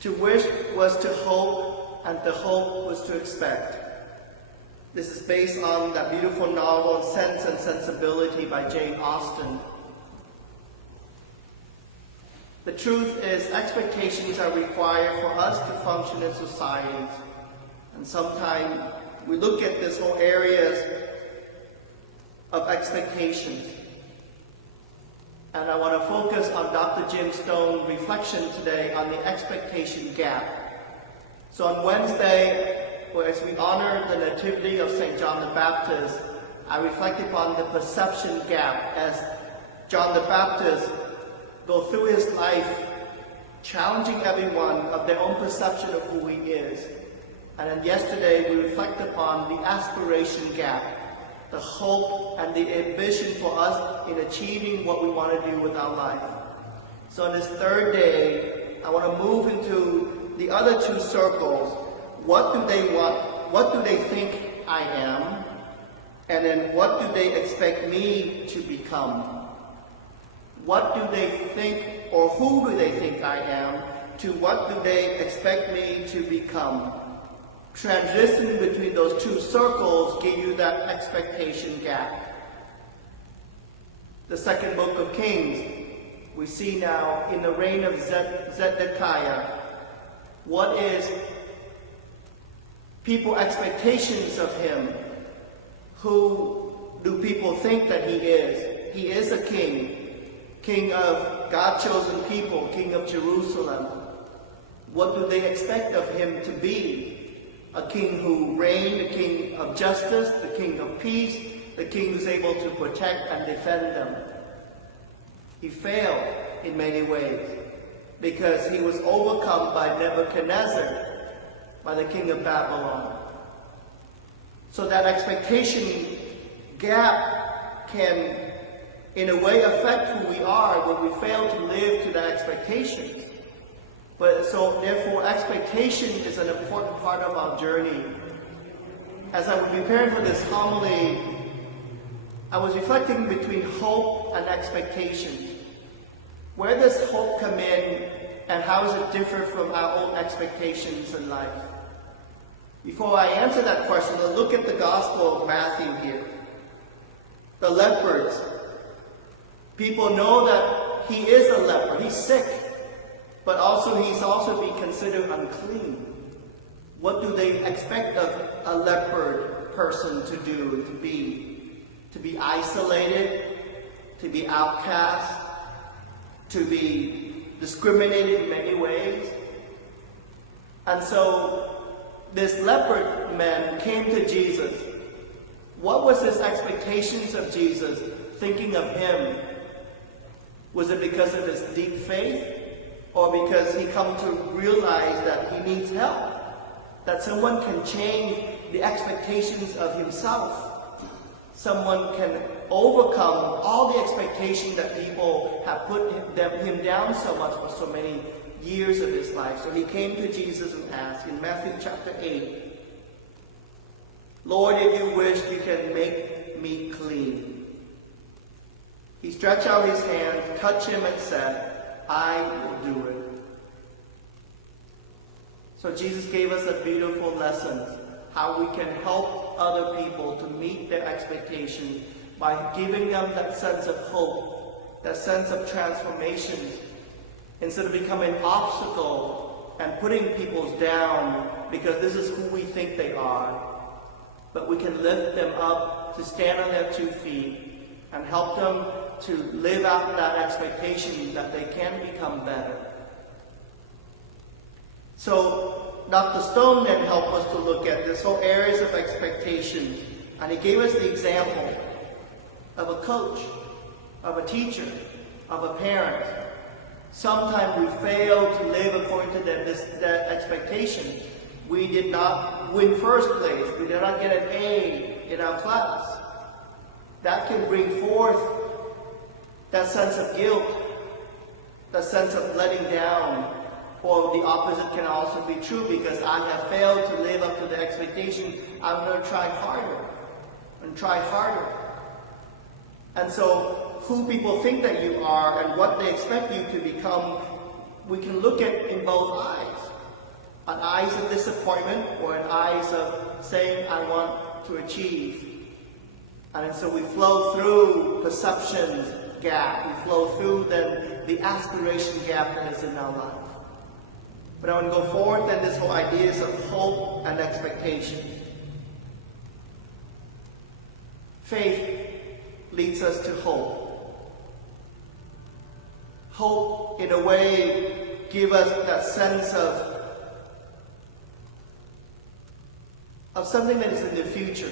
To wish was to hope, and to hope was to expect. This is based on that beautiful novel, Sense and Sensibility by Jane Austen. The truth is, expectations are required for us to function in society. And sometimes we look at this whole areas of expectations. And I want to focus on Dr. Jim Stone's reflection today on the expectation gap. So on Wednesday, as we honor the Nativity of St. John the Baptist, I reflected upon the perception gap as John the Baptist go through his life challenging everyone of their own perception of who he is. And then yesterday we reflect upon the aspiration gap, the hope and the ambition for us in achieving what we want to do with our life. So on this third day, I want to move into the other two circles. What do they want? What do they think I am? And then what do they expect me to become? What do they think, or who do they think I am, to what do they expect me to become? Transition between those two circles give you that expectation gap. The second book of Kings, we see now in the reign of Zedekiah, what is people's expectations of him? Who do people think that he is? He is a king, king of God-chosen people, king of Jerusalem. What do they expect of him to be? A king who reigned, a king of justice, the king of peace, the king who's able to protect and defend them. He failed in many ways because he was overcome by Nebuchadnezzar, by the king of Babylon. So that expectation gap can, in a way, affect who we are when we fail to live to that expectation. But so therefore, expectation is an important part of our journey. As I was preparing for this homily, I was reflecting between hope and expectation. Where does hope come in, and how does it differ from our own expectations in life? Before I answer that question, let's look at the Gospel of Matthew here. The lepers. People know that he is a leper. He's sick. But he's also be considered unclean. What do they expect of a leper person to do, to be? To be isolated, to be outcast, to be discriminated in many ways. And so this leper man came to Jesus. What was his expectations of Jesus, thinking of him? Was it because of his deep faith? Or because he come to realize that he needs help? That someone can change the expectations of himself. Someone can overcome all the expectations that people have put him down so much for so many years of his life. So he came to Jesus and asked in Matthew chapter 8, Lord, if you wish, you can make me clean. He stretched out his hand, touched him, and said, I will do it. So Jesus gave us a beautiful lesson, how we can help other people to meet their expectations by giving them that sense of hope, that sense of transformation, instead of becoming an obstacle and putting people down because this is who we think they are. But we can lift them up to stand on their 2 feet and help them to live out that expectation that they can become better. So Dr. Stone then helped us to look at this whole areas of expectation, and he gave us the example of a coach, of a teacher, of a parent. Sometimes we fail to live according to that expectation. We did not win first place. We did not get an A in our class. That can bring forth that sense of guilt, that sense of letting down, or the opposite can also be true because I have failed to live up to the expectation. I'm going to try harder and try harder. And so who people think that you are and what they expect you to become, we can look at in both eyes. an eyes of disappointment or an eyes of saying, I want to achieve. And so we flow through perceptions gap. We flow through then the aspiration gap that is in our life. But I want to go forward then this whole ideas of hope and expectation. Faith leads us to hope. Hope, in a way, gives us that sense of something that is in the future.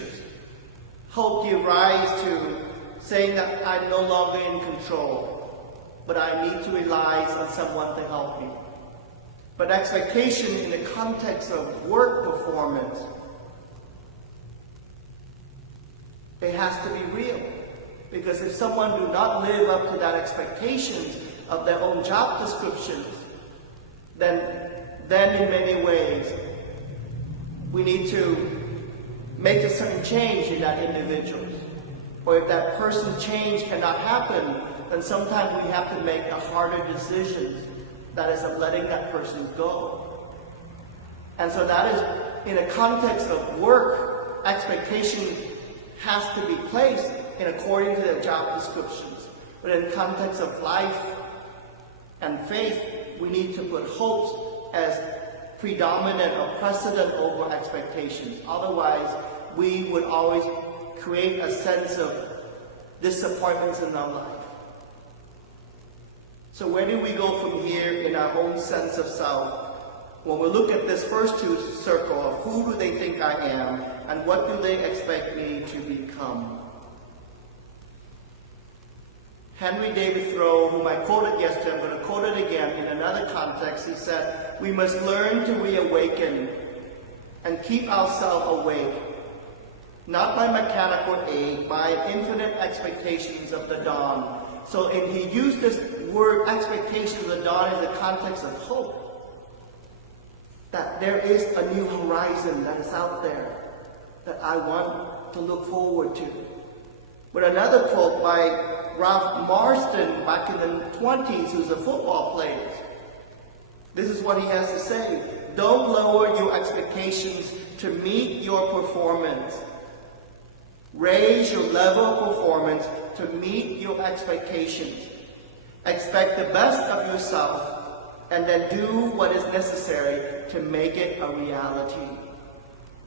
Hope gives rise to saying that I'm no longer in control, but I need to rely on someone to help me. But expectation in the context of work performance, it has to be real. Because if someone do not live up to that expectations of their own job descriptions, then in many ways, we need to make a certain change in that individual. Or if that person change cannot happen, then sometimes we have to make a harder decision, that is of letting that person go. And so that is, in a context of work, expectation has to be placed in according to their job descriptions. But in context of life and faith, we need to put hopes as predominant or precedent over expectations. Otherwise, we would always create a sense of disappointments in our life. So where do we go from here in our own sense of self? When we look at this first two circles of who do they think I am and what do they expect me to become? Henry David Thoreau, whom I quoted yesterday, I'm going to quote it again in another context. He said, we must learn to reawaken and keep ourselves awake, not by mechanical aid, by infinite expectations of the dawn. So he used this word expectation of the dawn in the context of hope. That there is a new horizon that is out there that I want to look forward to. But another quote by Ralph Marston back in the 1920s, who's a football player. This is what he has to say. Don't lower your expectations to meet your performance. Raise your level of performance to meet your expectations. Expect the best of yourself and then do what is necessary to make it a reality.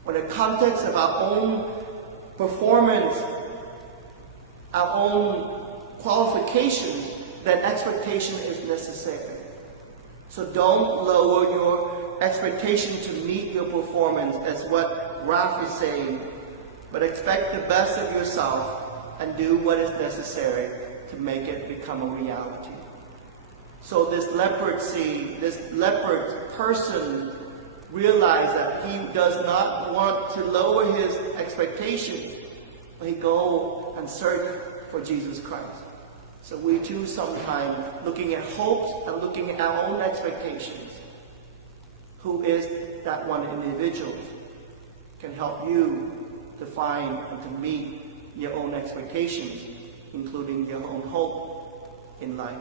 In the context of our own performance, our own qualifications, then expectation is necessary. So don't lower your expectation to meet your performance, as what Ralph is saying, but expect the best of yourself and do what is necessary to make it become a reality. So this leopard person realized that he does not want to lower his expectations, but he go and search for Jesus Christ. So we too sometimes looking at hopes and looking at our own expectations. Who is that one individual can help you to find and to meet your own expectations, including your own hope in life.